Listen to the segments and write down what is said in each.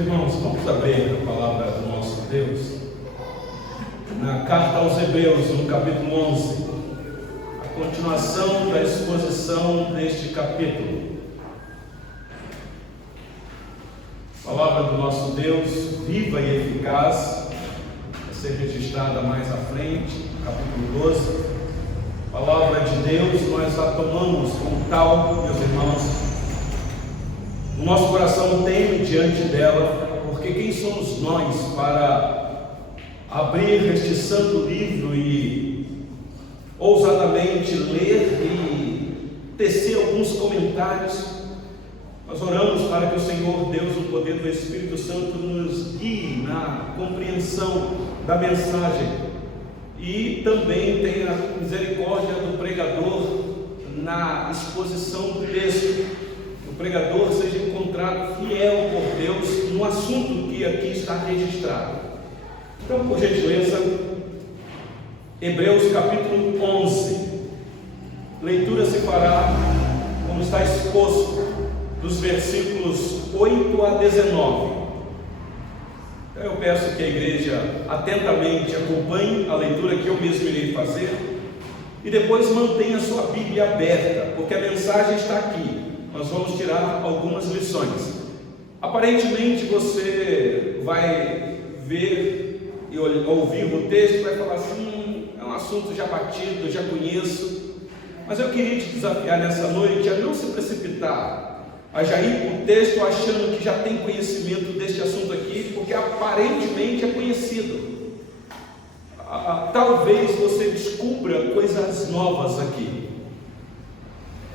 Irmãos, vamos abrir a palavra do nosso Deus na carta aos Hebreus, no capítulo 11, a continuação da exposição deste capítulo. A palavra do nosso Deus, viva e eficaz, vai ser registrada mais à frente, capítulo 12. A palavra de Deus, nós a tomamos como tal, meus irmãos. O nosso coração teme diante dela, porque quem somos nós para abrir este santo livro e ousadamente ler e tecer alguns comentários? Nós oramos para que o Senhor Deus, no poder do Espírito Santo, nos guie na compreensão da mensagem e também tenha misericórdia do pregador na exposição do texto. O pregador seja encontrado fiel por Deus no assunto que aqui está registrado. Então, por gentileza, Hebreus capítulo 11, leitura se fará como está exposto, dos versículos 8 a 19. Então eu peço que a igreja atentamente acompanhe a leitura que eu mesmo irei fazer e depois mantenha a sua Bíblia aberta, porque a mensagem está aqui. Nós vamos tirar algumas lições. Aparentemente você vai ver e ouvir o texto e vai falar assim: é um assunto já batido, já conheço. Mas eu queria te desafiar nessa noite a não se precipitar, a já ir para o texto achando que já tem conhecimento deste assunto aqui, porque aparentemente é conhecido. Talvez você descubra coisas novas aqui.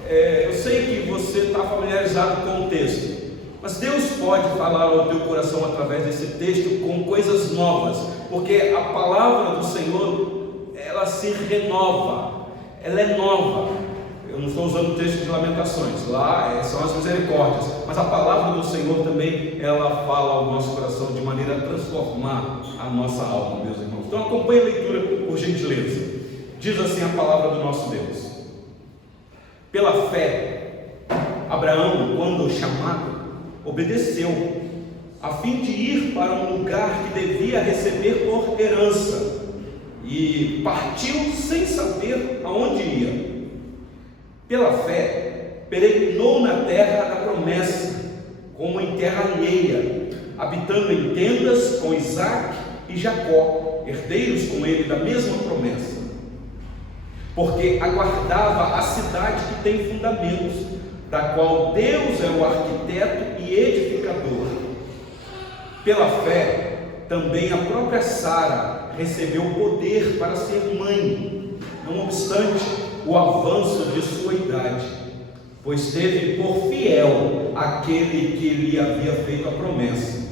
Eu sei que você está familiarizado com o texto, mas Deus pode falar ao teu coração através desse texto com coisas novas, porque a palavra do Senhor, ela se renova, ela é nova. Eu não estou usando o texto de Lamentações, lá são as misericórdias, mas a palavra do Senhor também, ela fala ao nosso coração de maneira a transformar a nossa alma, meus irmãos. Então acompanhe a leitura, por gentileza. Diz assim a palavra do nosso Deus: pela fé, Abraão, quando chamado, obedeceu, a fim de ir para um lugar que devia receber por herança, e partiu sem saber aonde ia. Pela fé, peregrinou na terra da promessa, como em terra alheia, habitando em tendas com Isaque e Jacó, herdeiros com ele da mesma promessa, porque aguardava a cidade que tem fundamentos, da qual Deus é o arquiteto e edificador. Pela fé, também a própria Sara recebeu poder para ser mãe, não obstante o avanço de sua idade, pois teve por fiel aquele que lhe havia feito a promessa.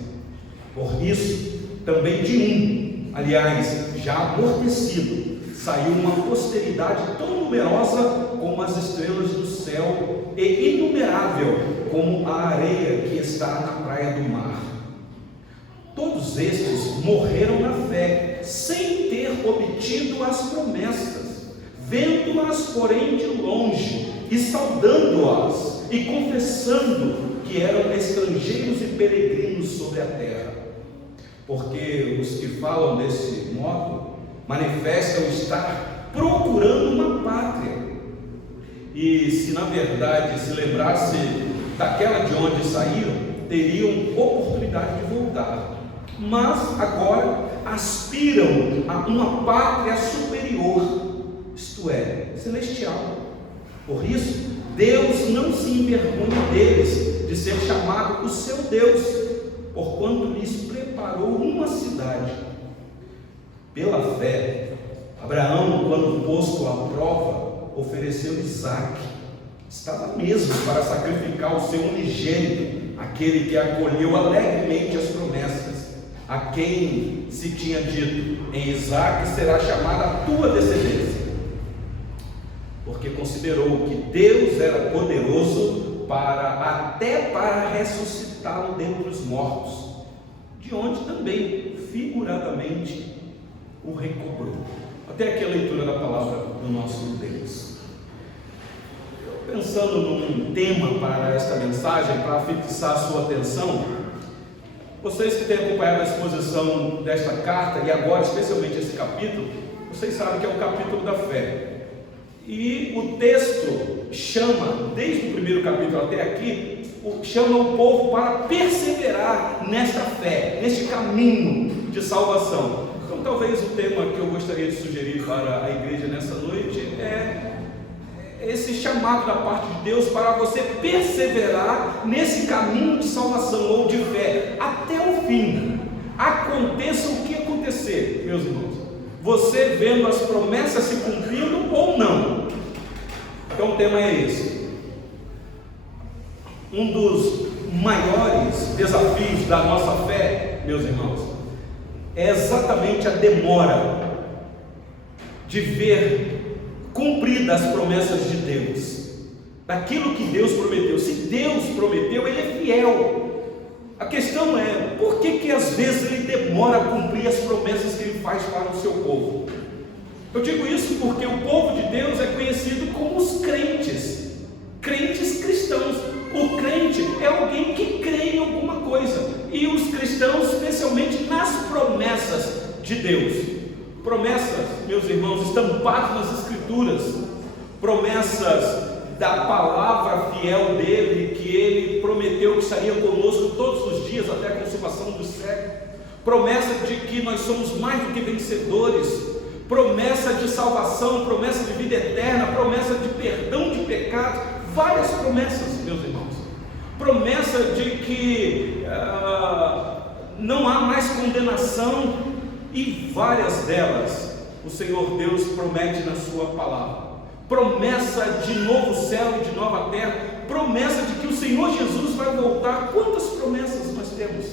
Por isso, também de aliás, já amortecido, saiu uma posteridade tão numerosa como as estrelas do céu e inumerável como a areia que está na praia do mar. Todos estes morreram na fé, sem ter obtido as promessas, vendo-as, porém, de longe, e saudando-as, e confessando que eram estrangeiros e peregrinos sobre a terra. Porque os que falam desse modo manifestam estar procurando uma pátria, e se na verdade se lembrasse daquela de onde saíram, teriam oportunidade de voltar, mas agora aspiram a uma pátria superior, isto é, celestial. Por isso, Deus não se envergonha deles, de ser chamado o seu Deus, porquanto lhes preparou uma cidade. Pela fé, Abraão, quando posto à prova, ofereceu Isaque. Estava mesmo para sacrificar o seu unigênito, aquele que acolheu alegremente as promessas, a quem se tinha dito: em Isaque será chamada a tua descendência. Porque considerou que Deus era poderoso até para ressuscitá-lo dentre os mortos, de onde também, figuradamente, o recobrou. Até aqui a leitura da palavra do nosso Deus. Pensando num tema para esta mensagem, para fixar a sua atenção, Vocês que têm acompanhado a exposição desta carta, e agora especialmente esse capítulo, vocês sabem que é o capítulo da fé. E o texto chama, desde o primeiro capítulo até aqui, chama o povo para perseverar nesta fé, neste caminho de salvação. Então talvez o tema que eu gostaria de sugerir para a igreja nessa noite é esse chamado da parte de Deus para você perseverar nesse caminho de salvação ou de fé até o fim. Aconteça o que acontecer, meus irmãos, você vendo as promessas se cumprindo ou não. Então o tema é esse. Um dos maiores desafios da nossa fé, meus irmãos, é exatamente a demora de ver cumpridas as promessas de Deus, daquilo que Deus prometeu. Se Deus prometeu, Ele é fiel. A questão é, por que às vezes Ele demora a cumprir as promessas que Ele faz para o seu povo? Eu digo isso porque o povo de Deus é conhecido como os crentes cristãos. O crente é alguém que crê em alguma coisa, e os cristãos especialmente nas promessas de Deus. Promessas, meus irmãos, estampadas nas Escrituras, promessas da palavra fiel dele, que ele prometeu que estaria conosco todos os dias até a consumação do século, promessa de que nós somos mais do que vencedores, promessa de salvação, promessa de vida eterna, promessa de perdão de pecados, várias promessas, meus irmãos, promessa de que não há mais condenação. E várias delas o Senhor Deus promete na sua palavra. Promessa de novo céu e de nova terra, promessa de que o Senhor Jesus vai voltar. Quantas promessas nós temos?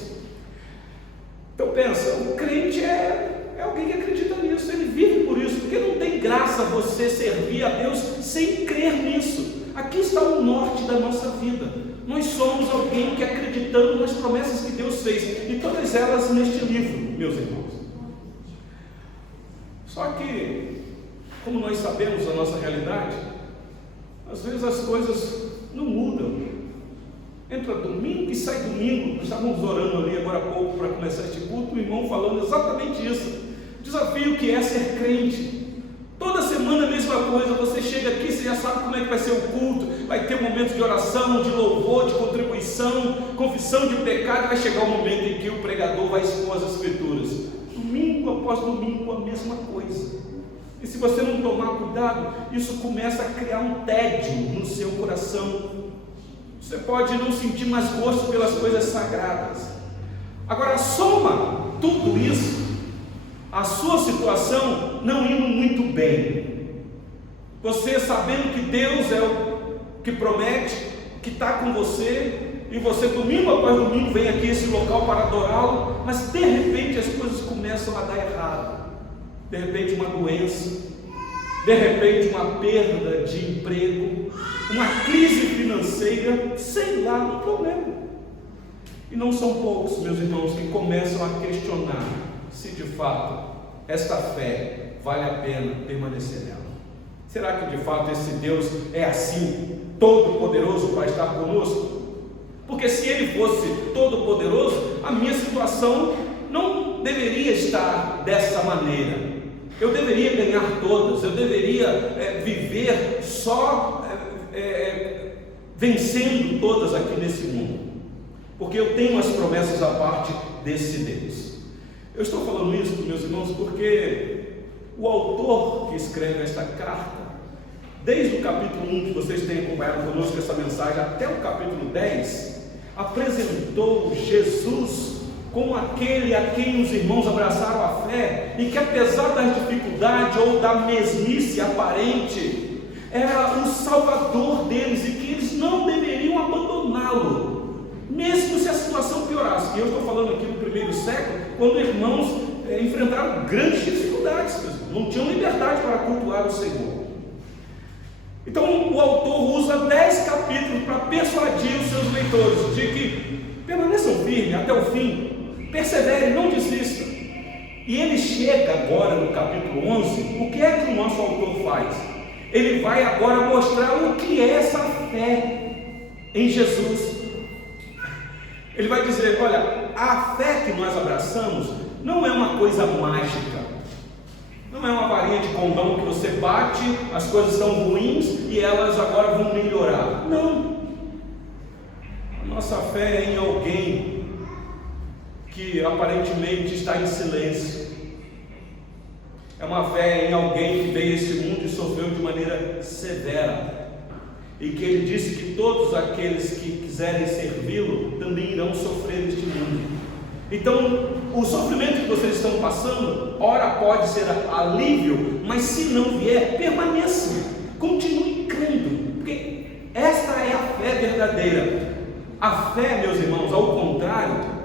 Então pensa, o crente é alguém que acredita nisso, ele vive por isso, porque não tem graça você servir a Deus sem crer nisso. Aqui está o norte da nossa vida. Nós somos alguém que acreditamos nas promessas que Deus fez, e todas elas neste livro, meus irmãos. Só que, como nós sabemos a nossa realidade, às vezes as coisas não mudam. Entra domingo e sai domingo. Nós estávamos orando ali agora há pouco para começar este culto, o irmão falando exatamente isso. O desafio que é ser crente. Toda semana a mesma coisa, você chega aqui, você já sabe como é que vai ser o culto, vai ter um momento de oração, de louvor, de contribuição, confissão de pecado, vai chegar o momento em que o pregador vai expor as Escrituras. Domingo após domingo a mesma coisa. E se você não tomar cuidado, isso começa a criar um tédio no seu coração. Você pode não sentir mais gosto pelas coisas sagradas. Agora soma tudo isso a sua situação não indo muito bem. Você sabendo que Deus é o que promete, que está com você, e você domingo após domingo vem aqui a esse local para adorá-lo, mas de repente as coisas começam a dar errado. De repente uma doença, de repente uma perda de emprego, uma crise financeira, sei lá, um problema. E não são poucos, meus irmãos, que começam a questionar se de fato esta fé vale a pena permanecer nela. Será que de fato esse Deus é assim, todo poderoso para estar conosco? Porque se Ele fosse todo poderoso, a minha situação não deveria estar dessa maneira. Eu deveria ganhar todas, eu deveria viver só vencendo todas aqui nesse mundo, porque eu tenho as promessas da parte desse Deus. Eu estou falando isso, meus irmãos, porque o autor que escreve esta carta, desde o capítulo 1 que vocês têm acompanhado conosco essa mensagem, até o capítulo 10, apresentou Jesus como aquele a quem os irmãos abraçaram a fé, e que apesar das dificuldades ou da mesmice aparente, era o salvador deles, e que eles não deveriam abandoná-lo, mesmo se a situação piorasse. E eu estou falando aqui no primeiro século, quando irmãos enfrentaram grandes dificuldades, não tinham liberdade para cultuar o Senhor. Então o autor usa 10 capítulos para persuadir os seus leitores de que permaneçam firmes até o fim, perseverem, não desistam. E ele chega agora no capítulo 11, o que é que o nosso autor faz? Ele vai agora mostrar o que é essa fé em Jesus. Ele vai dizer, olha, a fé que nós abraçamos não é uma coisa mágica, não é uma varinha de condão que você bate, as coisas estão ruins e elas agora vão melhorar. Não. A nossa fé é em alguém que aparentemente está em silêncio. É uma fé em alguém que veio a esse mundo e sofreu de maneira severa, e que ele disse que todos aqueles que quiserem servi-lo também irão sofrer neste mundo. Então, o sofrimento que vocês estão passando, ora pode ser alívio, mas se não vier, permaneça, continue crendo, porque esta é a fé verdadeira. A fé, meus irmãos, ao contrário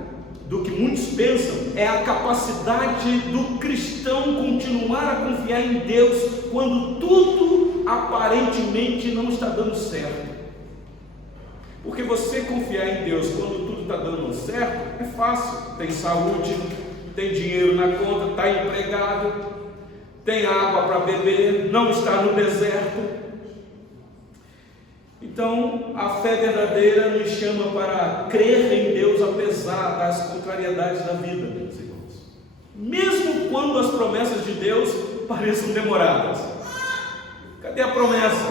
do que muitos pensam, é a capacidade do cristão continuar a confiar em Deus quando tudo aparentemente não está dando certo. Porque você confiar em Deus quando tudo está dando certo é fácil. Tem saúde, tem dinheiro na conta, está empregado, tem água para beber, não está no deserto. Então, a fé verdadeira nos chama para crer em Deus apesar das contrariedades da vida, meus irmãos. Mesmo quando as promessas de Deus pareçam demoradas. Cadê a promessa?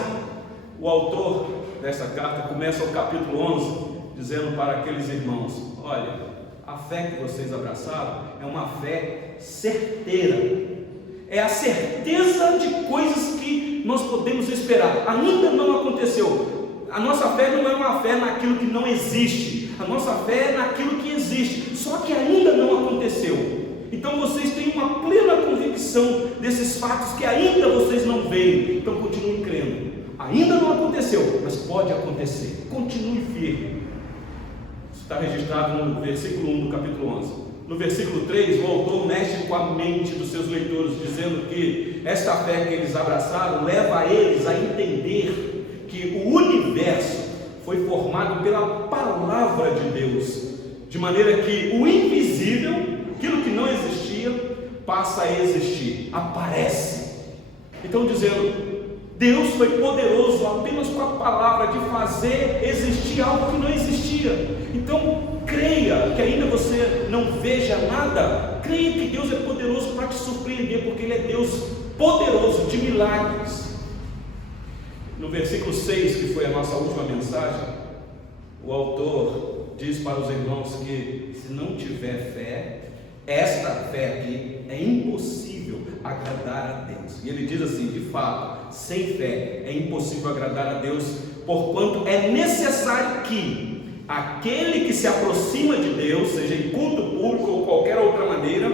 O autor dessa carta começa o capítulo 11 dizendo para aqueles irmãos: olha, a fé que vocês abraçaram é uma fé certeira. É a certeza de coisas que nós podemos esperar. Ainda não aconteceu. A nossa fé não é uma fé naquilo que não existe. A nossa fé é naquilo que existe, só que ainda não aconteceu. Então vocês têm uma plena convicção desses fatos que ainda vocês não veem. Então continuem crendo. Ainda não aconteceu, mas pode acontecer. Continue firme. Isso está registrado no versículo 1 do capítulo 11. No versículo 3, o autor mexe com a mente dos seus leitores, dizendo que esta fé que eles abraçaram leva eles a entender que o universo foi formado pela palavra de Deus, de maneira que o invisível, aquilo que não existia, passa a existir, aparece. Então dizendo, Deus foi poderoso apenas com a palavra de fazer existir algo que não existia. Então creia, que ainda você não veja nada, creia que Deus é poderoso para te surpreender, porque Ele é Deus poderoso de milagres. No versículo 6, que foi a nossa última mensagem, o autor diz para os irmãos que se não tiver fé, esta fé aqui é impossível agradar a Deus. E ele diz assim, de fato, sem fé é impossível agradar a Deus, porquanto é necessário que aquele que se aproxima de Deus, seja em culto público ou qualquer outra maneira,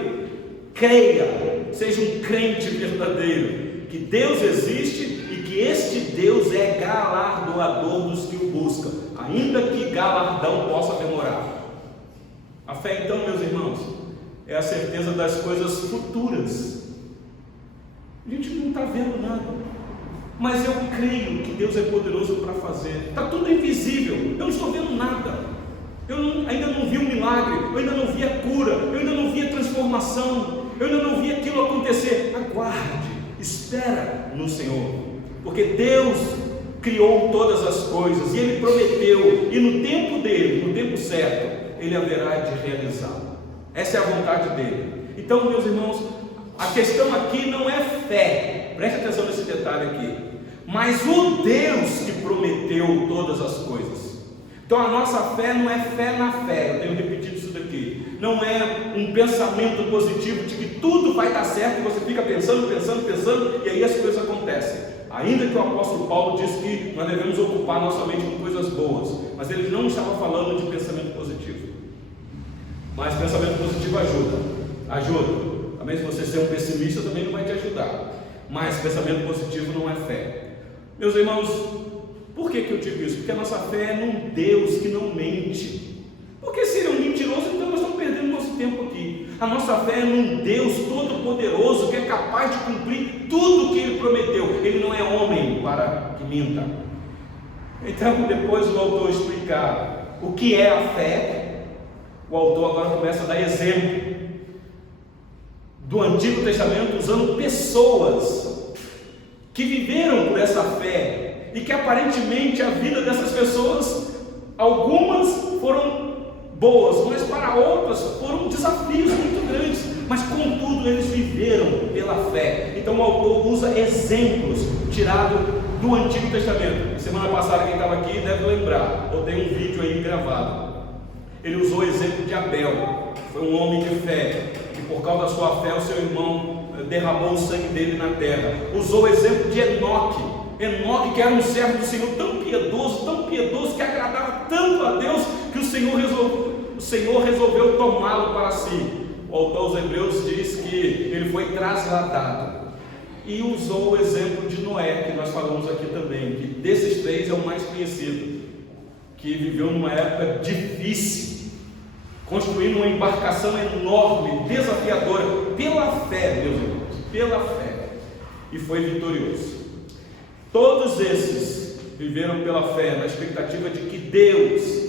creia, seja um crente verdadeiro, que Deus existe e que este Deus é galardoador dos que o buscam, ainda que galardão possa demorar. A fé, então, meus irmãos, é a certeza das coisas futuras. A gente não está vendo nada, mas eu creio que Deus é poderoso para fazer. Está tudo invisível, eu não estou vendo nada, ainda não vi um milagre, eu ainda não vi a cura, eu ainda não vi a transformação, eu ainda não vi aquilo acontecer. Aguarde, espera no Senhor, porque Deus criou todas as coisas e Ele prometeu, e no tempo dele, no tempo certo, Ele haverá de realizar. Essa é a vontade dele. Então, meus irmãos, a questão aqui não é fé, preste atenção nesse detalhe aqui, mas o Deus que prometeu todas as coisas. Então a nossa fé não é fé na fé, eu tenho repetido isso daqui, não é um pensamento positivo de que tudo vai dar certo, e você fica pensando, e aí as coisas acontecem. Ainda que o apóstolo Paulo diz que nós devemos ocupar nossa mente com coisas boas, mas ele não estava falando de pensamento positivo. Mas pensamento positivo ajuda. Também se você ser um pessimista também não vai te ajudar. Mas pensamento positivo não é fé. Meus irmãos, por que eu digo isso? Porque a nossa fé é num Deus que não mente. Porque se Ele é um mentiroso, então nós estamos perdendo nosso tempo aqui. A nossa fé é num Deus todo-poderoso que é capaz de cumprir tudo o que Ele prometeu. Ele não é homem para que minta. Então, depois do autor explicar o que é a fé, o autor agora começa a dar exemplo do Antigo Testamento, usando pessoas que viveram por essa fé e que aparentemente a vida dessas pessoas, algumas foram boas, mas para outras foram desafios muito grandes, mas contudo eles viveram pela fé. Então o autor usa exemplos tirados do Antigo Testamento. Semana passada quem estava aqui deve lembrar, eu tenho um vídeo aí gravado. Ele usou o exemplo de Abel, que foi um homem de fé, que por causa da sua fé o seu irmão derramou o sangue dele na terra. Usou o exemplo de Enoque, que era um servo do Senhor tão piedoso, que agradava tanto a Deus, que o Senhor resolveu tomá-lo para si. O autor aos Hebreus diz que ele foi trasladado. E usou o exemplo de Noé, que nós falamos aqui também, que desses três é o mais conhecido, que viveu numa época difícil, construindo uma embarcação enorme, desafiadora, pela fé, meus irmãos, pela fé, e foi vitorioso. Todos esses viveram pela fé, na expectativa de que Deus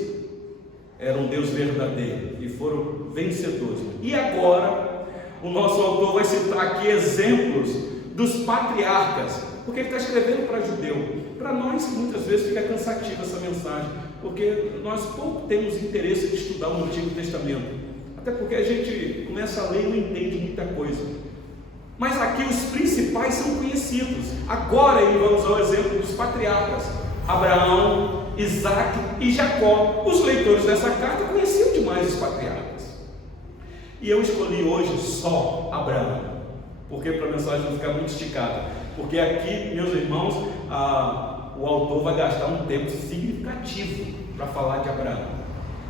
era um Deus verdadeiro, e foram vencedores. E agora, o nosso autor vai citar aqui exemplos dos patriarcas, porque ele está escrevendo para judeu. Para nós, muitas vezes, fica cansativa essa mensagem, porque nós pouco temos interesse de estudar o Antigo Testamento, até porque a gente começa a ler e não entende muita coisa. Mas aqui os principais são conhecidos. Agora ele vai usar o exemplo dos patriarcas: Abraão, Isaac e Jacó. Os leitores dessa carta conheciam demais os patriarcas. E eu escolhi hoje só Abraão, porque para a mensagem não ficar muito esticada. Porque aqui, meus irmãos, o autor vai gastar um tempo significativo para falar de Abraão.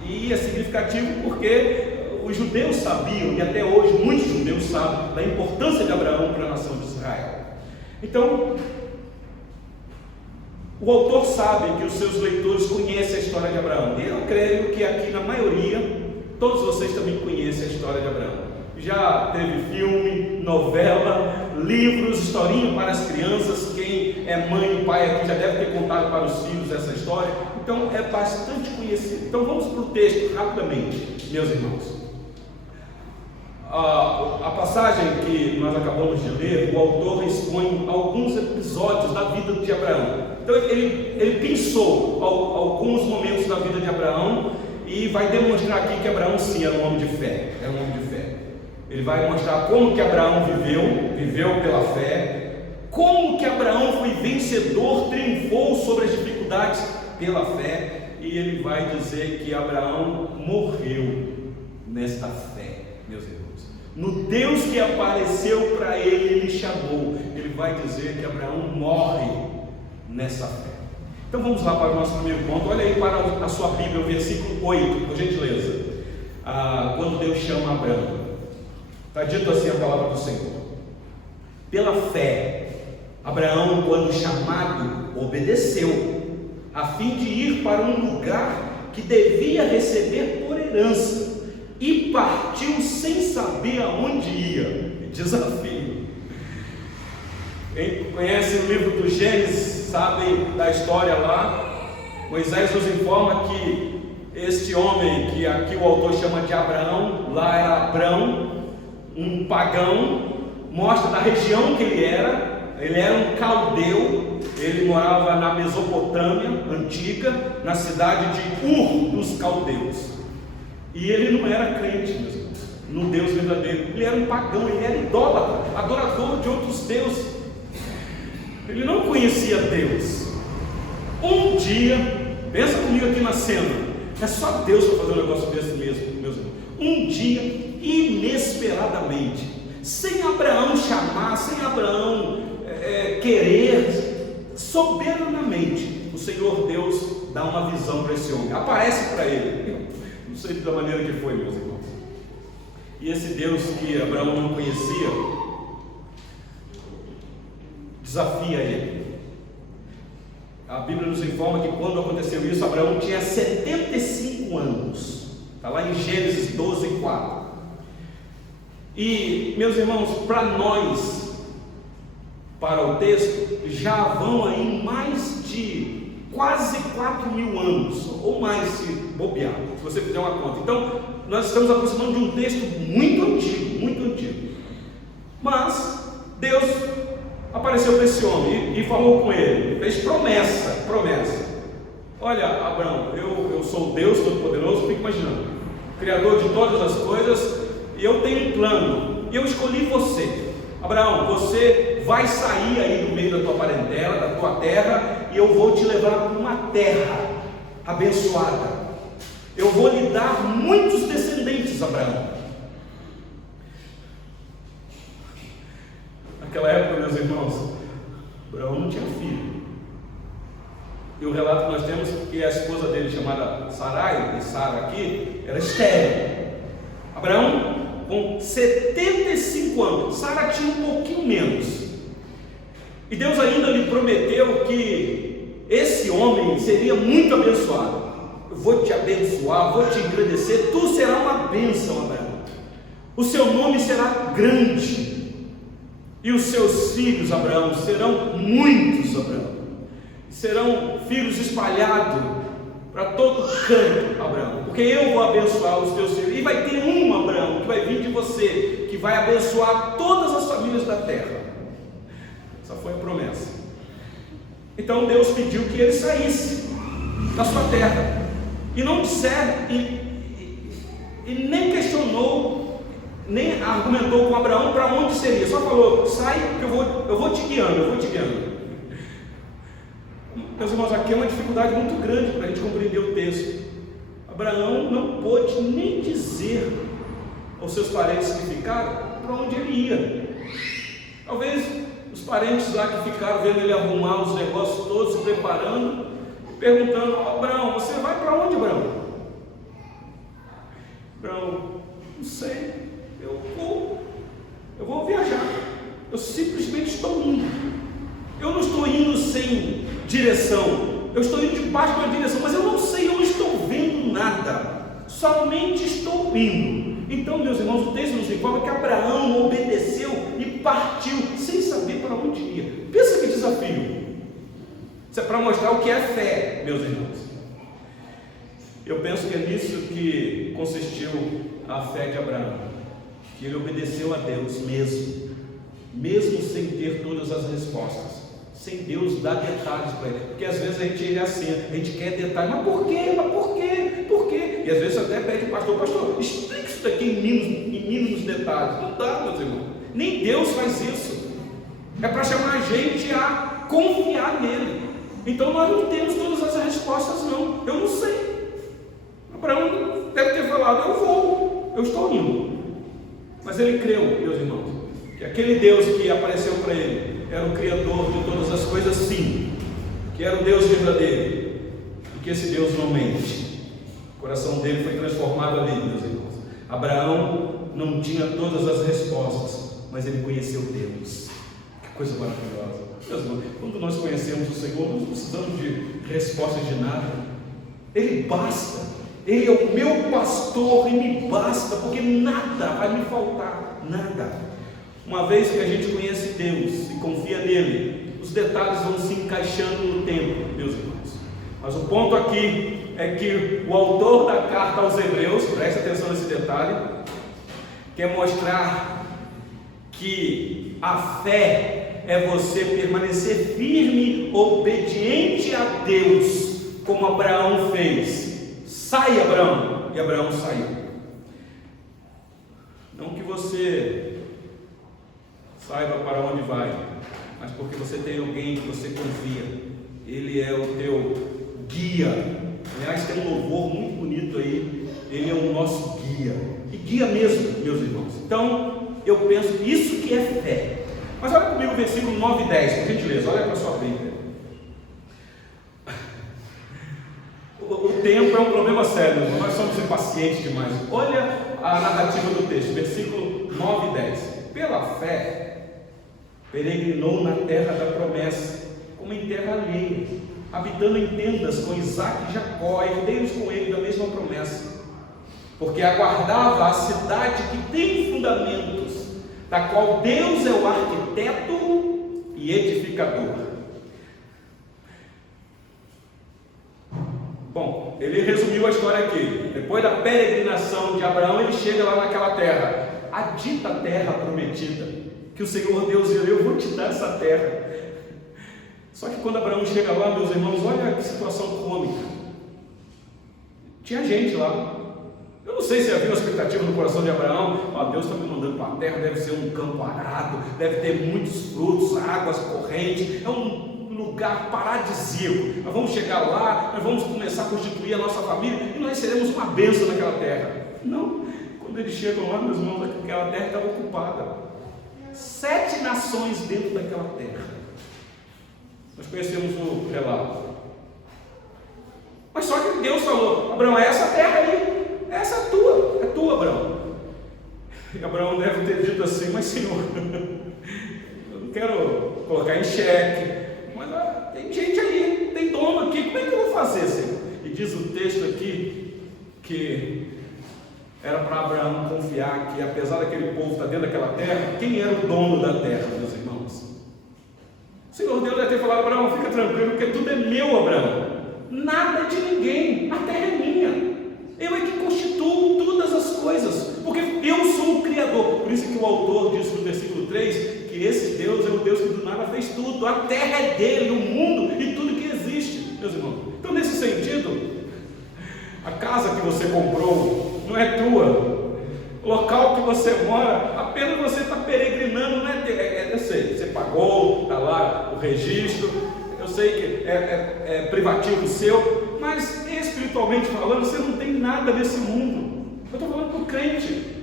E é significativo porque os judeus sabiam, e até hoje muitos judeus sabem, da importância de Abraão para a nação de Israel. Então, o autor sabe que os seus leitores conhecem a história de Abraão. E eu creio que aqui, na maioria, todos vocês também conhecem a história de Abraão. Já teve filme, novela, livros, historinha para as crianças. Quem é mãe e pai aqui já deve ter contado para os filhos essa história. Então é bastante conhecido. Então vamos para o texto rapidamente, meus irmãos. A passagem que nós acabamos de ler, o autor expõe alguns episódios da vida de Abraão. Então ele pensou alguns momentos da vida de Abraão e vai demonstrar aqui que Abraão sim era um homem de fé. Ele vai mostrar como que Abraão viveu pela fé, como que Abraão foi vencedor, triunfou sobre as dificuldades pela fé, e ele vai dizer que Abraão morreu nesta fé, meus irmãos. No Deus que apareceu para ele, ele chamou. Ele vai dizer que Abraão morre nessa fé. Então vamos lá para o nosso primeiro ponto. Olha aí para a sua Bíblia, o versículo 8, por gentileza. Quando Deus chama Abraão, está dito assim a palavra do Senhor: pela fé, Abraão, quando chamado, obedeceu, a fim de ir para um lugar que devia receber por herança, e partiu sem saber aonde ia. Desafio. Quem conhece o livro do Gênesis sabe da história lá. Moisés nos informa que este homem, que aqui o autor chama de Abraão, lá era Abrão, um pagão, mostra da região que ele era um caldeu, ele morava na Mesopotâmia antiga, na cidade de Ur dos Caldeus, e ele não era crente, meus irmãos, no Deus verdadeiro. Ele era um pagão, ele era idólatra, adorador de outros deuses, ele não conhecia Deus. Um dia, pensa comigo aqui na cena, é só Deus para fazer um negócio desse mesmo, meus irmãos. Um dia, inesperadamente, sem Abraão chamar, sem Abraão querer, soberanamente, o Senhor Deus dá uma visão para esse homem, aparece para ele, não sei da maneira que foi, meus irmãos. E esse Deus que Abraão não conhecia, desafia ele. A Bíblia nos informa que quando aconteceu isso, Abraão tinha 75 anos, está lá em Gênesis 12:4. E, meus irmãos, para nós, para o texto, já vão aí mais de quase 4.000 anos, ou mais se bobear, se você fizer uma conta. Então, nós estamos aproximando de um texto muito antigo. Mas, Deus apareceu para esse homem e falou com ele, fez promessa. Olha, Abraão, eu sou o Deus Todo-Poderoso, fica imaginando, Criador de todas as coisas, e eu tenho um plano, e eu escolhi você. Abraão, você vai sair aí do meio da tua parentela, da tua terra, e eu vou te levar para uma terra abençoada. Eu vou lhe dar muitos descendentes, Abraão. Naquela época, meus irmãos, Abraão não tinha filho. E o relato que nós temos é que a esposa dele, chamada Sarai, e Sara aqui, era estéril. Abraão, com 75 anos, Sara tinha um pouquinho menos. E Deus ainda lhe prometeu que esse homem seria muito abençoado. Eu vou te abençoar, vou te engrandecer, tu serás uma bênção, Abraão. O seu nome será grande. E os seus filhos, Abraão, serão muitos, Abraão. Serão filhos espalhados para todo canto, Abraão. Porque eu vou abençoar os teus filhos. E vai ter um, Abraão, que vai vir de você, que vai abençoar todas as famílias da terra. Essa foi a promessa. Então Deus pediu que ele saísse da sua terra. E não disser, e nem questionou, nem argumentou com Abraão para onde seria. Só falou, sai que eu vou te guiando, Meus irmãos, aqui é uma dificuldade muito grande para a gente compreender o texto. Abraão não pôde nem dizer aos seus parentes que ficaram para onde ele ia. Talvez os parentes lá que ficaram vendo ele arrumar os negócios todos, se preparando, perguntando, Abraão, você vai para onde, Abraão? Abraão, não sei, eu vou viajar, eu simplesmente estou indo. Eu não estou indo sem direção, eu estou indo debaixo de uma direção, mas eu não sei, eu não estou vendo nada, somente estou indo. Então, meus irmãos, o texto nos informa que Abraão obedeceu e partiu, sem saber para onde ia. Pensa que desafio! Isso é para mostrar o que é fé, meus irmãos. Eu penso que é nisso que consistiu a fé de Abraão, que ele obedeceu a Deus mesmo sem ter todas as respostas, sem Deus dar detalhes para ele, porque às vezes a gente é assim, a gente quer detalhes, mas por quê? E às vezes até pede pastor, explica isso daqui em mínimos detalhes. Não dá, meus irmãos, nem Deus faz isso, é para chamar a gente a confiar nele. Então nós não temos todas as respostas não, eu não sei. Abraão deve ter falado, eu estou indo, mas ele creu, meus irmãos, que aquele Deus que apareceu para ele era o Criador de todas as coisas, sim, que era o Deus verdadeiro, e que esse Deus não mente. O coração dele foi transformado ali, meus irmãos. Abraão não tinha todas as respostas, mas ele conheceu Deus. Que coisa maravilhosa. Meus irmãos, quando nós conhecemos o Senhor, nós não precisamos de respostas de nada. Ele basta, Ele é o meu pastor e me basta, porque nada vai me faltar, nada. Uma vez que a gente conhece Deus e confia nele, os detalhes vão se encaixando no tempo, meus irmãos. Mas o ponto aqui é que o autor da carta aos Hebreus, preste atenção nesse detalhe, quer mostrar que a fé é você permanecer firme, obediente a Deus, como Abraão fez. Sai, Abraão! E Abraão saiu. Não que você saiba para onde vai, mas porque você tem alguém que você confia. Ele é o teu guia. Aliás, tem um louvor muito bonito aí. Ele é o nosso guia. E guia mesmo, meus irmãos. Então, eu penso que isso que é fé. Mas olha comigo o versículo 9 e 10, por gentileza. Olha para a sua Bíblia. O tempo é um problema sério, nós somos impacientes demais. Olha a narrativa do texto, versículo 9 e 10. Pela fé, peregrinou na terra da promessa, como em terra alheia, habitando em tendas com Isaque e Jacó, herdeiros com ele da mesma promessa, porque aguardava a cidade que tem fundamentos, da qual Deus é o arquiteto e edificador. Bom, ele resumiu a história aqui. Depois da peregrinação de Abraão, ele chega lá naquela terra, a dita terra prometida, que o Senhor Deus disse: eu vou te dar essa terra. Só que quando Abraão chega lá, meus irmãos, olha que situação cômica. Tinha gente lá, Eu não sei se havia uma expectativa no coração de Abraão. Deus está me mandando para a terra, deve ser um campo arado, deve ter muitos frutos, águas correntes, é um lugar paradisíaco. Nós vamos chegar lá, nós vamos começar a constituir a nossa família e nós seremos uma bênção naquela terra. Não, quando eles chegam lá, meus irmãos, aquela terra estava ocupada. 7 nações dentro daquela terra. Nós conhecemos o relato. Mas só que Deus falou: Abraão, é essa terra aí. Essa é tua, Abraão. E Abraão deve ter dito assim: mas Senhor, eu não quero colocar em xeque, mas tem gente aí, tem dono aqui, como é que eu vou fazer, Senhor? E diz o texto aqui que era para Abraão confiar que, apesar daquele povo estar dentro daquela terra, quem era o dono da terra, meus irmãos? O Senhor Deus deve ter falado: Abraão, fica tranquilo, porque tudo é meu, Abraão, nada é de ninguém, a terra é minha. Eu é que constituo todas as coisas, porque eu sou o Criador. Por isso que o autor diz no versículo 3, que esse Deus é o Deus que do nada fez tudo, a terra é dele, o mundo e tudo que existe, meus irmãos. Então, nesse sentido, a casa que você comprou não é tua, o local que você mora, apenas você está peregrinando, não é eu sei, você pagou, está lá o registro, eu sei que é privativo seu, mas espiritualmente falando, você não tem nada desse mundo. Eu estou falando para o crente.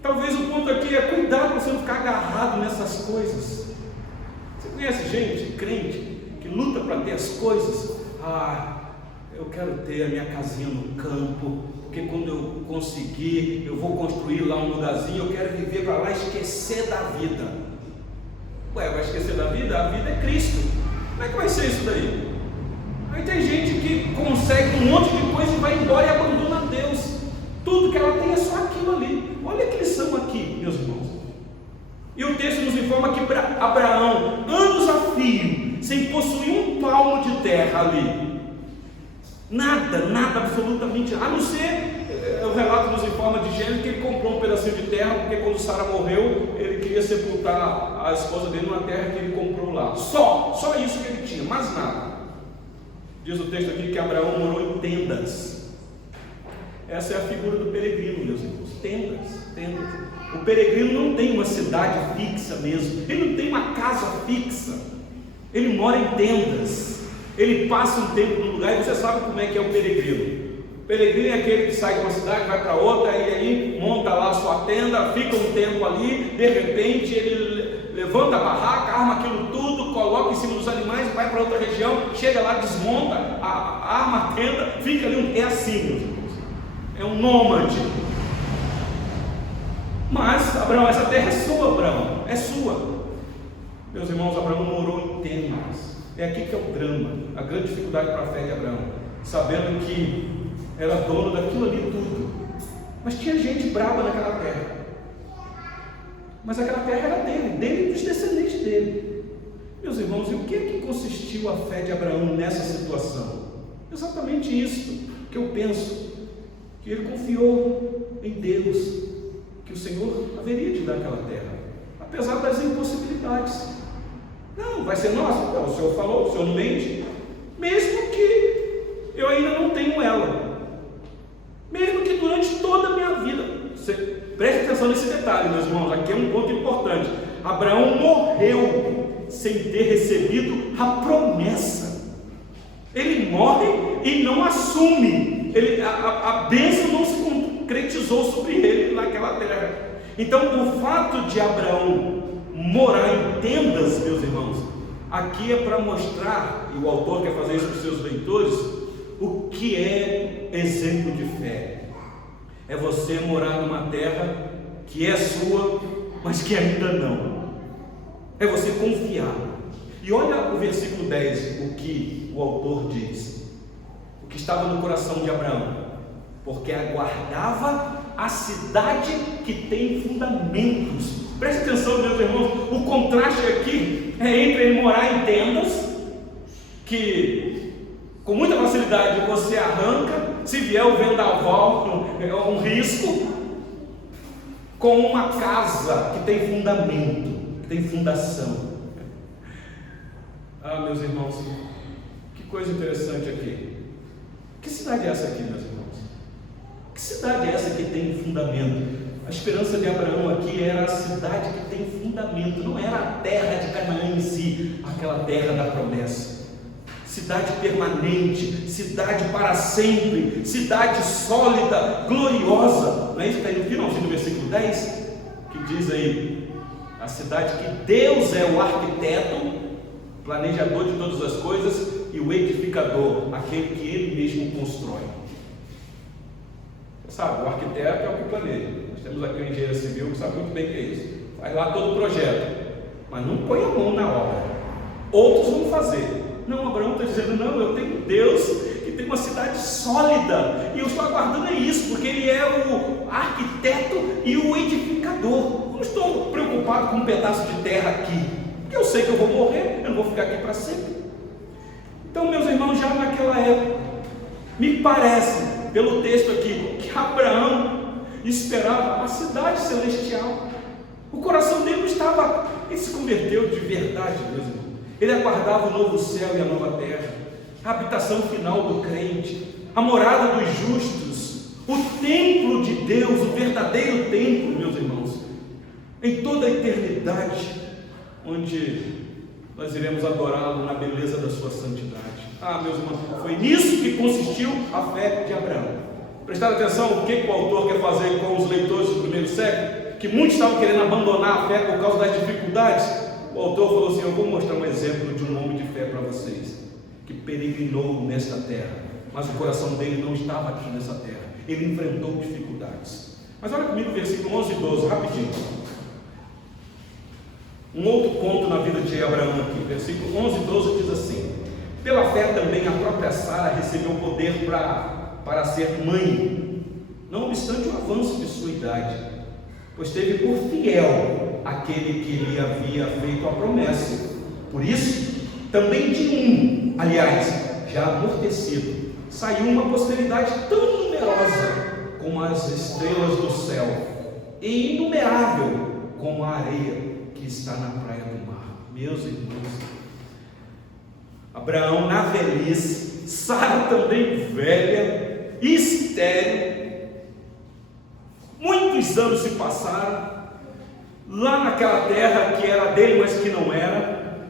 Talvez o ponto aqui é cuidar para você não ficar agarrado nessas coisas. Você conhece gente, crente, que luta para ter as coisas? Eu quero ter a minha casinha no campo, porque quando eu conseguir, eu vou construir lá um lugarzinho, eu quero viver para lá, esquecer da vida. Vai esquecer da vida? A vida é Cristo. Como é que vai ser isso daí? Aí tem gente que consegue um monte de coisa e vai embora e abandona Deus. Tudo que ela tem é só aquilo ali. Olha que lição aqui, meus irmãos. E o texto nos informa que Abraão, anos a fio, sem possuir um palmo de terra ali, nada, absolutamente, a não ser, o relato nos informa de Gênesis que ele comprou um pedacinho de terra, porque quando Sara morreu, ele queria sepultar a esposa dele numa terra que ele comprou lá. Só isso que ele tinha, mais nada. Diz o texto aqui que Abraão morou em tendas. Essa é a figura do peregrino, meus irmãos. Tendas. O peregrino não tem uma cidade fixa mesmo, ele não tem uma casa fixa, ele mora em tendas, ele passa um tempo num lugar, e você sabe como é que é o peregrino. O peregrino é aquele que sai de uma cidade, vai para outra, e aí monta lá a sua tenda, fica um tempo ali, de repente ele levanta a barraca, arma aquilo tudo, coloca em cima dos animais, vai para outra região, chega lá, desmonta, arma a tenda, fica ali, é assim, meus irmãos. É um nômade. Mas, Abraão, essa terra é sua, Abraão, é sua. Meus irmãos, Abraão morou em tendas. É aqui que é o drama, a grande dificuldade para a fé de Abraão, sabendo que era dono daquilo ali tudo, mas tinha gente brava naquela terra. Mas aquela terra era dele e dos descendentes dele. Meus irmãos, e o que é que consistiu a fé de Abraão nessa situação? Exatamente isso que eu penso, que ele confiou em Deus, que o Senhor haveria de dar aquela terra, apesar das impossibilidades. Não, vai ser nossa? Não, o Senhor falou, o Senhor não mente, mesmo que eu ainda não tenho ela, mesmo que durante toda a minha vida, preste atenção nesse detalhe, meus irmãos, aqui é um ponto importante. Abraão morreu sem ter recebido a promessa. Ele morre e não assume, a bênção não se concretizou sobre ele naquela terra. Então, o fato de Abraão morar em tendas, meus irmãos, aqui é para mostrar, e o autor quer fazer isso para os seus leitores, o que é exemplo de fé. É você morar numa terra que é sua, mas que ainda não. É você confiar. E olha o versículo 10, o que o autor diz, o que estava no coração de Abraão: porque aguardava a cidade que tem fundamentos. Preste atenção, meus irmãos, o contraste aqui é entre ele morar em tendas, que com muita facilidade você arranca, se vier o vendaval é um risco, com uma casa que tem fundamento, que tem fundação. Meus irmãos, que coisa interessante aqui. Que cidade é essa aqui, meus irmãos? Que cidade é essa que tem fundamento? A esperança de Abraão aqui era a cidade que tem fundamento, não era a terra de Canaã em si, aquela terra da promessa. Cidade permanente, cidade para sempre, cidade sólida, gloriosa. Não é isso que está aí no finalzinho do versículo 10? Que diz aí, a cidade que Deus é o arquiteto, planejador de todas as coisas, e o edificador, aquele que Ele mesmo constrói. Você sabe, o arquiteto é o que planeja. Nós temos aqui um engenheiro civil que sabe muito bem o que é isso. Faz lá todo o projeto, mas não põe a mão na obra. Outros vão fazer. Não, Abraão está dizendo, não, eu tenho Deus que tem uma cidade sólida, e eu estou aguardando isso, porque Ele é o arquiteto e o edificador. Não estou preocupado com um pedaço de terra aqui, porque eu sei que eu vou morrer, eu não vou ficar aqui para sempre. Então, meus irmãos, já naquela época, me parece, pelo texto aqui, que Abraão esperava a cidade celestial. O coração dele não estava, ele se converteu de verdade, meus irmãos. Ele aguardava o novo céu e a nova terra, a habitação final do crente, a morada dos justos, o templo de Deus, o verdadeiro templo, meus irmãos, em toda a eternidade, onde nós iremos adorá-lo na beleza da sua santidade. Meus irmãos, foi nisso que consistiu a fé de Abraão. Prestaram atenção o que o autor quer fazer com os leitores do primeiro século? Que muitos estavam querendo abandonar a fé por causa das dificuldades. O autor falou assim, eu vou mostrar um exemplo de um homem de fé para vocês, que peregrinou nesta terra, mas o coração dele não estava aqui nessa terra, ele enfrentou dificuldades. Mas olha comigo o versículo 11 e 12, rapidinho. Um outro ponto na vida de Abraão aqui, versículo 11 e 12 diz assim: pela fé também a própria Sara recebeu poder para ser mãe, não obstante o avanço de sua idade, pois teve por fiel aquele que lhe havia feito a promessa. Por isso, também de aliás, já amortecido, saiu uma posteridade tão numerosa como as estrelas do céu, e inumerável como a areia que está na praia do mar. Meus irmãos, Abraão na velhice, Sara também velha, estéril, muitos anos se passaram, lá naquela terra que era dele, mas que não era,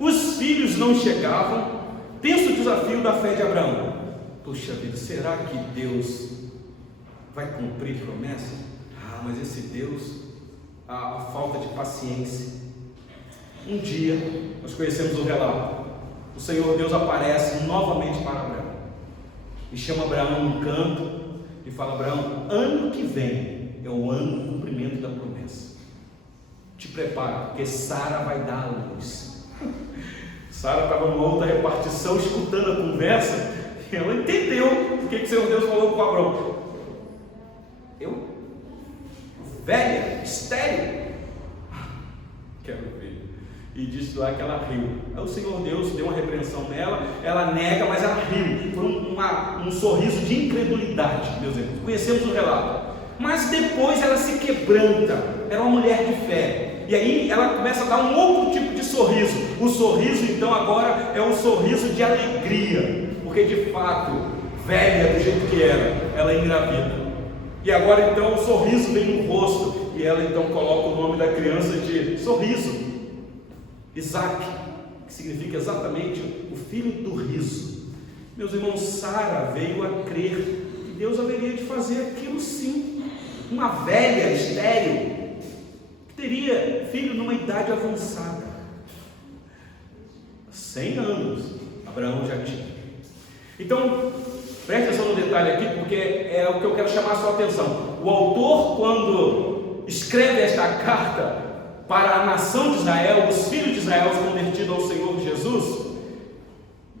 os filhos não chegavam. Pensa o desafio da fé de Abraão. Puxa vida, será que Deus vai cumprir promessa? Mas esse Deus, a falta de paciência. Um dia, nós conhecemos o relato, o Senhor Deus aparece novamente para Abraão, e chama Abraão num canto, e fala: Abraão, ano que vem é o ano do cumprimento da promessa. Te prepara, porque Sara vai dar a luz. Sara estava numa outra repartição, escutando a conversa, e ela entendeu o que o Senhor Deus falou com Abraão. Eu? Velha, estéril? Quero ver. E disse lá que ela riu. Aí o Senhor Deus deu uma repreensão nela, ela nega, mas ela riu. Foi um sorriso de incredulidade, meus irmãos. Conhecemos o relato. Mas depois ela se quebranta. Era uma mulher de fé. E aí ela começa a dar um outro tipo de sorriso. O sorriso então agora é um sorriso de alegria, porque de fato, velha do jeito que era, ela engravida. E agora então o sorriso vem no rosto, e ela então coloca o nome da criança de Sorriso, Isaac, que significa exatamente o filho do riso. Meus irmãos, Sara veio a crer que Deus haveria de fazer aquilo sim. Uma velha estéril que teria filho numa idade avançada, 100 anos Abraão já tinha. Então preste atenção no detalhe aqui, porque é o que eu quero chamar a sua atenção. O autor, quando escreve esta carta para a nação de Israel, os filhos de Israel convertidos ao Senhor Jesus,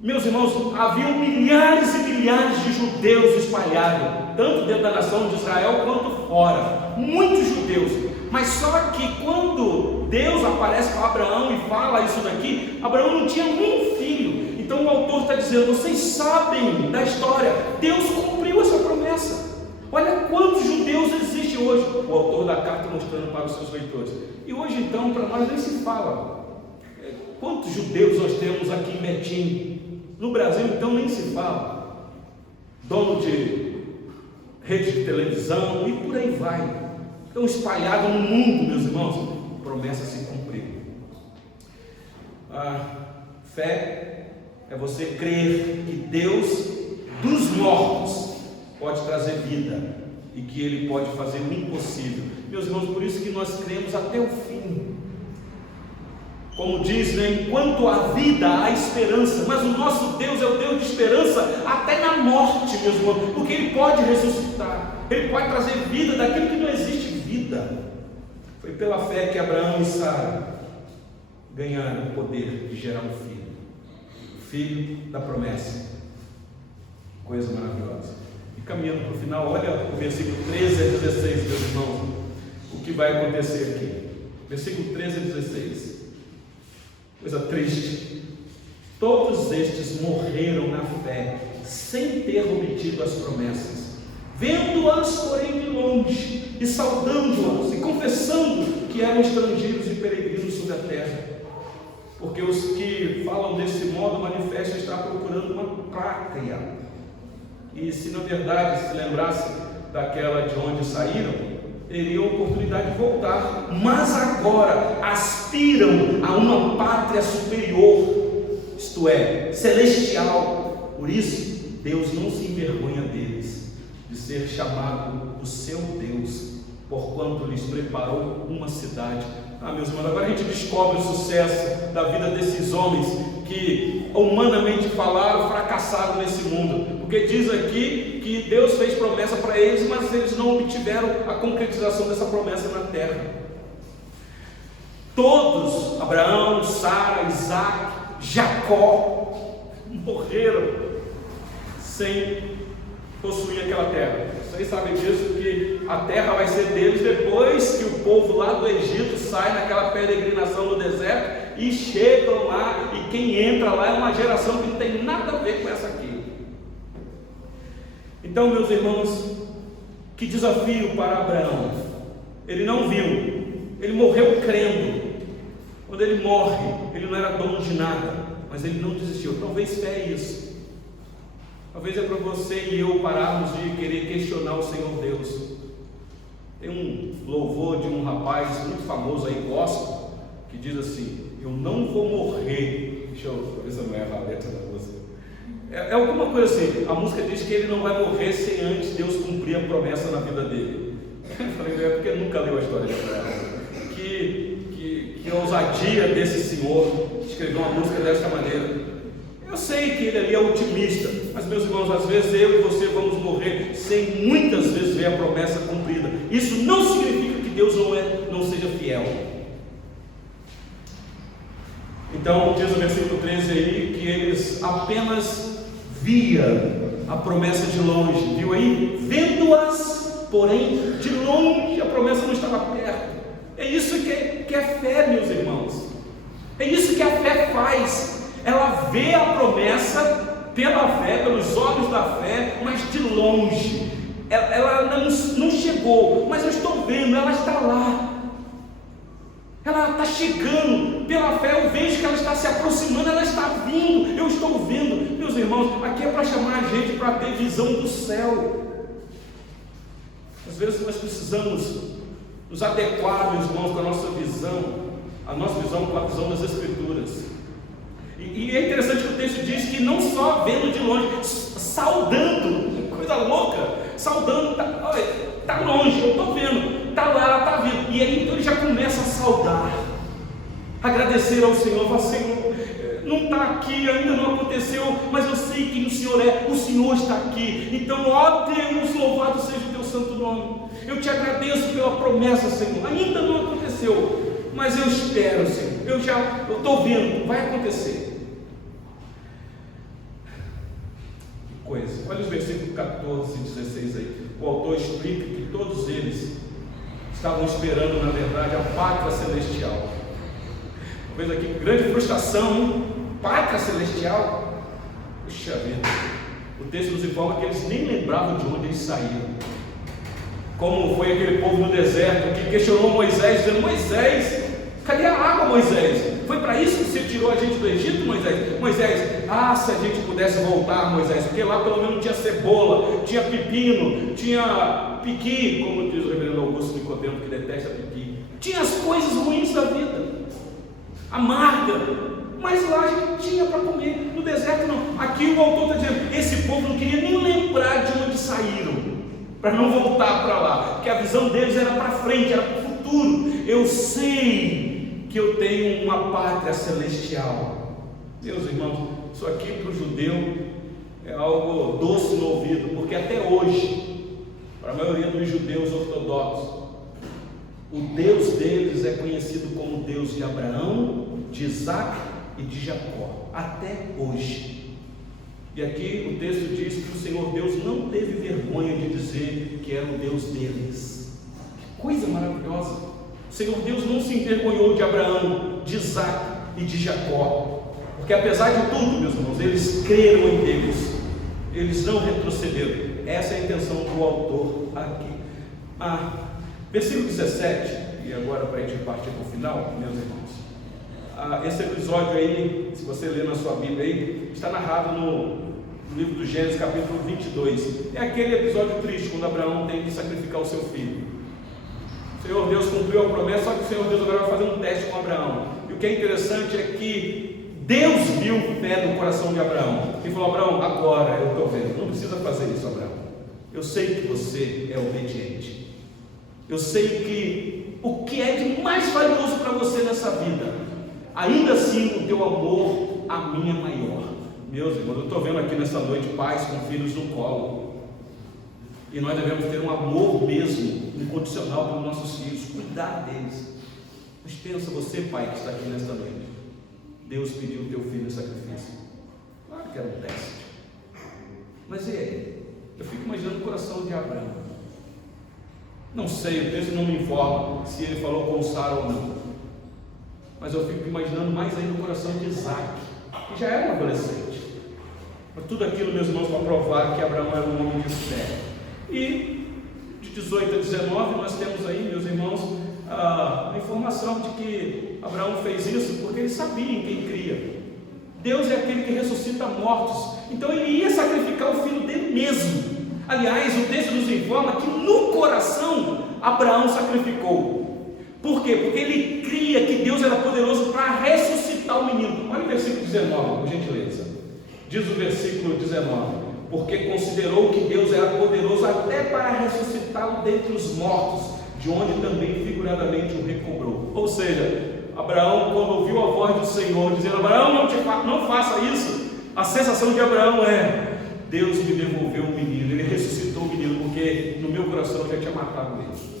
meus irmãos, haviam milhares e milhares de judeus espalhados, tanto dentro da nação de Israel quanto fora, muitos judeus. Mas só que quando Deus aparece para Abraão e fala isso daqui, Abraão não tinha um filho. Então o autor está dizendo: vocês sabem da história, Deus cumpriu essa promessa. Olha quantos judeus existem hoje. O autor da carta mostrando para os seus leitores. E hoje então, para nós nem se fala. Quantos judeus nós temos aqui em Betim? No Brasil então nem se fala. Dono de rede de televisão e por aí vai. Estão espalhados no mundo, meus irmãos. Promessa se cumpriu. A fé é você crer que Deus dos mortos pode trazer vida e que Ele pode fazer o impossível. Meus irmãos, por isso que nós cremos até o fim. Como diz, né? Enquanto há vida, há esperança. Mas o nosso Deus é o Deus de esperança até na morte, meus irmãos, porque Ele pode ressuscitar, Ele pode trazer vida daquilo que não existe vida. Foi pela fé que Abraão e Sara ganharam o poder de gerar um filho, o filho da promessa. Coisa maravilhosa. E caminhando para o final, olha o versículo 13 a 16, meus irmãos, o que vai acontecer aqui. Versículo 13 a 16. Coisa triste. Todos estes morreram na fé, sem ter obtido as promessas, vendo-as, porém, de longe, e saudando-as, e confessando que eram estrangeiros e peregrinos sobre a terra. Porque os que falam desse modo manifestam estar procurando uma pátria. E se na verdade se lembrasse daquela de onde saíram, teriam a oportunidade de voltar, mas agora aspiram a uma pátria superior, isto é, celestial. Por isso Deus não se envergonha deles, de ser chamado o seu Deus, porquanto lhes preparou uma cidade. Meus irmãos, agora a gente descobre o sucesso da vida desses homens que, humanamente falaram, fracassaram nesse mundo, porque diz aqui que Deus fez promessa para eles, mas eles não obtiveram a concretização dessa promessa na terra. Todos, Abraão, Sara, Isaac, Jacó, morreram sem possuir aquela terra. Vocês sabem disso, que a terra vai ser deles depois que o povo lá do Egito sai naquela peregrinação no deserto e chegam lá, e quem entra lá é uma geração que não tem nada a ver com essa aqui. Então, meus irmãos, que desafio para Abraão. Ele não viu, ele morreu crendo. Quando ele morre, ele não era dono de nada, mas ele não desistiu. Talvez fé é isso. Talvez é para você e eu pararmos de querer questionar o Senhor Deus. Tem um louvor de um rapaz muito famoso aí, gospel, que diz assim: eu não vou morrer. Deixa eu ver se eu não erro a letra da música. É alguma coisa assim. A música diz que ele não vai morrer sem antes Deus cumprir a promessa na vida dele. Eu falei, é porque nunca leu a história de Abraão. Que ousadia desse senhor escrever uma música desta maneira. Eu sei que ele ali é otimista, mas, meus irmãos, às vezes eu e você vamos morrer sem muitas vezes ver a promessa cumprida. Isso não significa que Deus não seja fiel. Então diz o versículo 13 aí que eles apenas via a promessa de longe, viu aí? Vendo-as, porém de longe, a promessa não estava perto. É isso que é fé, meus irmãos. É isso que a fé faz. Ela vê a promessa pela fé, pelos olhos da fé, mas de longe. Ela não chegou, mas eu estou vendo, ela está lá. Ela está chegando, pela fé eu vejo que ela está se aproximando, ela está vindo, eu estou vendo. Meus irmãos, aqui é para chamar a gente para ter visão do céu. Às vezes nós precisamos nos adequar, meus irmãos, com a nossa visão com a visão das Escrituras. E é interessante que o texto diz que não só vendo de longe, saudando, coisa louca, saudando, está longe, eu estou vendo, está lá, está vindo, e aí então ele já começa a saudar, agradecer ao Senhor, falar: Senhor, não está aqui, ainda não aconteceu, mas eu sei quem o Senhor é, o Senhor está aqui, então, ó Deus, louvado seja o teu santo nome, eu te agradeço pela promessa, Senhor, ainda não aconteceu, mas eu espero, Senhor, eu estou vendo, vai acontecer. Coisa. Olha os versículos 14 e 16 aí. O autor explica que todos eles estavam esperando, na verdade, a pátria celestial. Talvez aqui, grande frustração, hein? Pátria celestial. Puxa vida. O texto nos informa que eles nem lembravam de onde eles saíram. Como foi aquele povo no deserto que questionou Moisés, dizendo: Moisés, cadê a água, Moisés? Foi para isso que você tirou a gente do Egito, Moisés? Moisés, se a gente pudesse voltar, Moisés, porque lá pelo menos tinha cebola, tinha pepino, tinha piqui, como diz o reverendo Augusto Nicodemo, que detesta piqui. Tinha as coisas ruins da vida, amarga, mas lá a gente tinha para comer. No deserto não. Aqui o autor está dizendo, esse povo não queria nem lembrar de onde saíram, para não voltar para lá, porque a visão deles era para frente, era para o futuro. Eu sei que eu tenho uma pátria celestial. Meus irmãos, isso aqui para o judeu é algo doce no ouvido, porque até hoje, para a maioria dos judeus ortodoxos, o Deus deles é conhecido como Deus de Abraão, de Isaac e de Jacó, até hoje. E aqui o texto diz que o Senhor Deus não teve vergonha de dizer que era o Deus deles. Que coisa maravilhosa! O Senhor Deus não se envergonhou de Abraão, de Isaac e de Jacó, porque apesar de tudo, meus irmãos, eles creram em Deus, eles não retrocederam. Essa é a intenção do autor aqui. Versículo 17, e agora para a gente partir para o final, meus irmãos, esse episódio aí, se você ler na sua Bíblia aí, está narrado no livro do Gênesis, capítulo 22. É aquele episódio triste, quando Abraão tem que sacrificar o seu filho. O Senhor Deus cumpriu a promessa, só que o Senhor Deus agora vai fazer um teste com Abraão. E o que é interessante é que Deus viu fé no coração de Abraão e falou: Abraão, agora eu estou vendo, não precisa fazer isso, Abraão. Eu sei que você é obediente. Eu sei que o que é de mais valioso para você nessa vida, ainda assim o teu amor a mim é maior. Meus irmãos, eu estou vendo aqui nessa noite pais com filhos no colo, e nós devemos ter um amor mesmo, incondicional pelos nossos filhos, cuidar deles. Mas pensa você, pai, que está aqui nesta noite, Deus pediu o teu filho em sacrifício, claro que era um teste, mas e aí? Eu fico imaginando o coração de Abraão. Não sei, o texto não me informa se ele falou com Sara ou não, mas eu fico imaginando mais ainda o coração de Isaac, que já era um adolescente. Mas tudo aquilo, meus irmãos, para provar que Abraão era um homem de fé. E de 18 a 19 nós temos aí, meus irmãos, a informação de que Abraão fez isso porque ele sabia em quem cria. Deus é aquele que ressuscita mortos, então ele ia sacrificar o filho dele mesmo. Aliás, o texto nos informa que no coração Abraão sacrificou. Por quê? Porque ele cria que Deus era poderoso para ressuscitar o menino. Olha o versículo 19, por gentileza. Diz o versículo 19: porque considerou que Deus era poderoso até para ressuscitá-lo dentre os mortos, de onde também figuradamente o recobrou. Ou seja, Abraão, quando ouviu a voz do Senhor dizendo: Abraão, não faça isso, a sensação de Abraão é: Deus me devolveu o menino, ele ressuscitou o menino, porque no meu coração eu já tinha matado ele.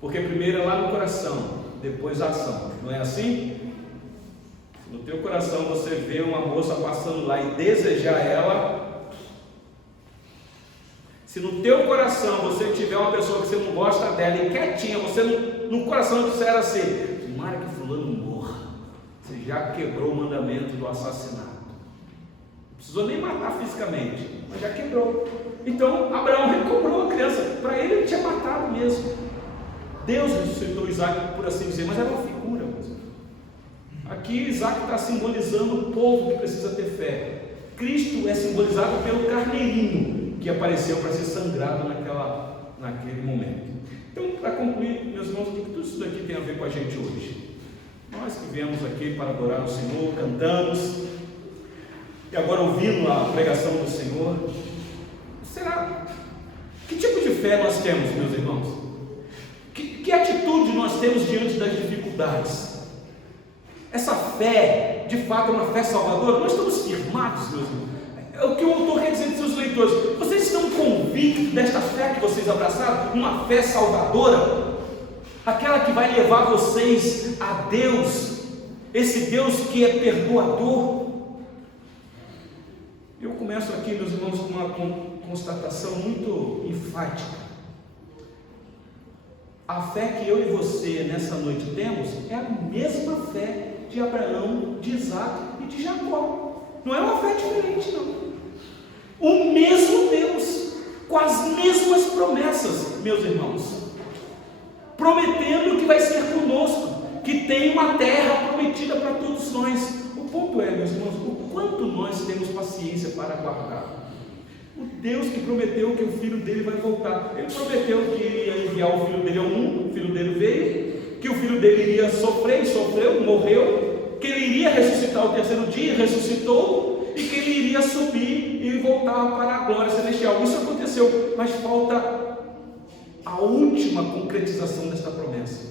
Porque primeiro é lá no coração, depois a ação, não é assim? No teu coração você vê uma moça passando lá e desejar ela, se no teu coração você tiver uma pessoa que você não gosta dela e quietinha, você no coração disser assim: tomara que fulano morra, você já quebrou o mandamento do assassinato. Não precisou nem matar fisicamente, mas já quebrou. Então Abraão recobrou a criança, para ele tinha matado mesmo. Deus ressuscitou Isaac, por assim dizer, mas era uma figura. Aqui Isaac está simbolizando o povo que precisa ter fé. Cristo é simbolizado pelo carneirinho que apareceu para ser sangrado naquele momento. Então, para concluir, meus irmãos, o que tudo isso daqui tem a ver com a gente hoje? Nós que viemos aqui para adorar o Senhor, cantamos, e agora ouvindo a pregação do Senhor, será? Que tipo de fé nós temos, meus irmãos? Que atitude nós temos diante das dificuldades? Essa fé, de fato, é uma fé salvadora? Nós estamos firmados, meus irmãos. É o que o autor quer dizer para os seus leitores. Vocês estão convictos desta fé que vocês abraçaram? Uma fé salvadora? Aquela que vai levar vocês a Deus, esse Deus que é perdoador. Eu começo aqui, meus irmãos, com uma constatação muito enfática. A fé que eu e você nessa noite temos é a mesma fé de Abraão, de Isaac e de Jacó. Não é uma fé diferente, não. O mesmo Deus, com as mesmas promessas, meus irmãos, prometendo que vai ser conosco, que tem uma terra prometida prometida para todos nós. O ponto é, meus irmãos, o quanto nós temos paciência para aguardar. O Deus que prometeu que o filho dele vai voltar, ele prometeu que ia enviar o filho dele ao mundo, o filho dele veio, que o filho dele iria sofrer e sofreu, morreu, que ele iria ressuscitar ao terceiro dia, ressuscitou, e que ele iria subir e voltar para a glória celestial. Isso aconteceu, mas falta a última concretização desta promessa,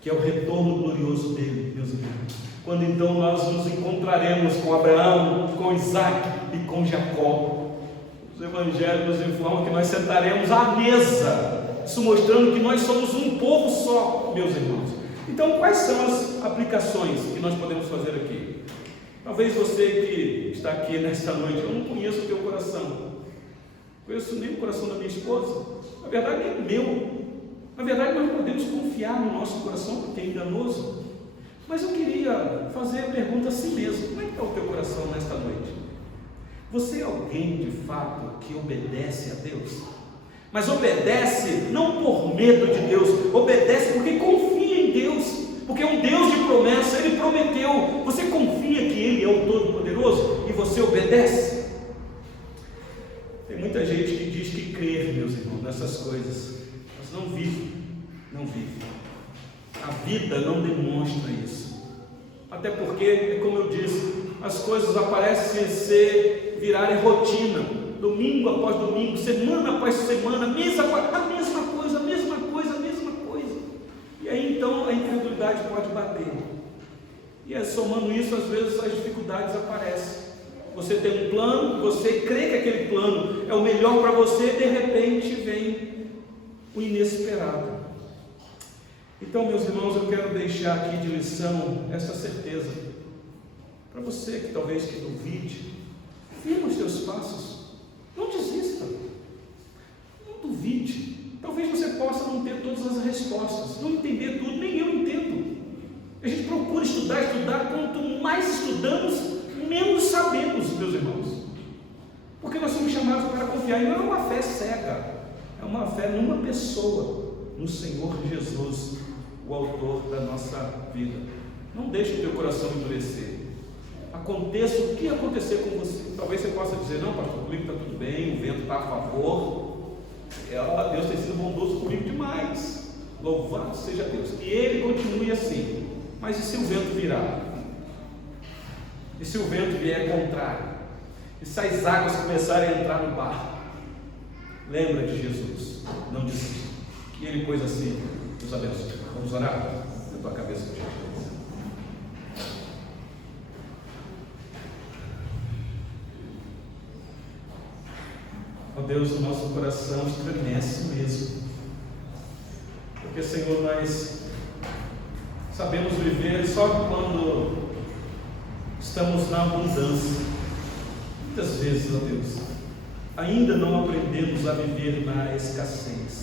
que é o retorno glorioso dele, meus irmãos. Quando então nós nos encontraremos com Abraão, com Isaac e com Jacó. Os evangelhos nos informam que nós sentaremos à mesa, isso mostrando que nós somos um povo só, meus irmãos. Então, quais são as aplicações que nós podemos fazer aqui? Talvez você que está aqui nesta noite, eu não conheço o teu coração, não conheço nem o coração da minha esposa, na verdade nem o meu. Na verdade, nós podemos confiar no nosso coração, porque é enganoso. Mas eu queria fazer a pergunta a si mesmo: como é que está o teu coração nesta noite? Você é alguém de fato que obedece a Deus? Mas obedece não por medo de Deus, obedece porque confia em Deus, porque é um Deus de promessa, Ele prometeu. Você confia que Ele é o Todo-Poderoso e você obedece? Tem muita gente que diz que crê, meus irmãos, nessas coisas, mas não vive, não vive. A vida não demonstra isso. Até porque, como eu disse, as coisas parecem virarem rotina, domingo após domingo, semana após semana, mês após a mesma coisa, a mesma coisa, a mesma coisa. E aí então a incredulidade pode bater. E aí, somando isso, às vezes as dificuldades aparecem. Você tem um plano, você crê que aquele plano é o melhor para você, de repente vem o inesperado. Então, meus irmãos, eu quero deixar aqui de lição essa certeza. Para você que talvez que duvide, firma os teus passos, não desista, não duvide. Talvez você possa não ter todas as respostas, não entender tudo, nem eu entendo. A gente procura estudar, quanto mais estudamos, menos sabemos, meus irmãos. Porque nós somos chamados para confiar, e não é uma fé cega, é uma fé numa pessoa, no Senhor Jesus, o autor da nossa vida. Não deixe o teu coração endurecer. Aconteça o que acontecer com você. Talvez você possa dizer: não, pastor, comigo está tudo bem, o vento está a favor, Deus tem sido bondoso comigo demais, louvado seja Deus, que Ele continue assim. Mas e se o vento virar? E se o vento vier contrário? E se as águas começarem a entrar no barco? Lembra de Jesus, não desista, que Ele pôs assim. Deus abençoe. Vamos orar? Na tua cabeça, Jesus. Ó Deus, o nosso coração estremece mesmo, porque, Senhor, nós sabemos viver só quando estamos na abundância. Muitas vezes, ó Deus, ainda não aprendemos a viver na escassez.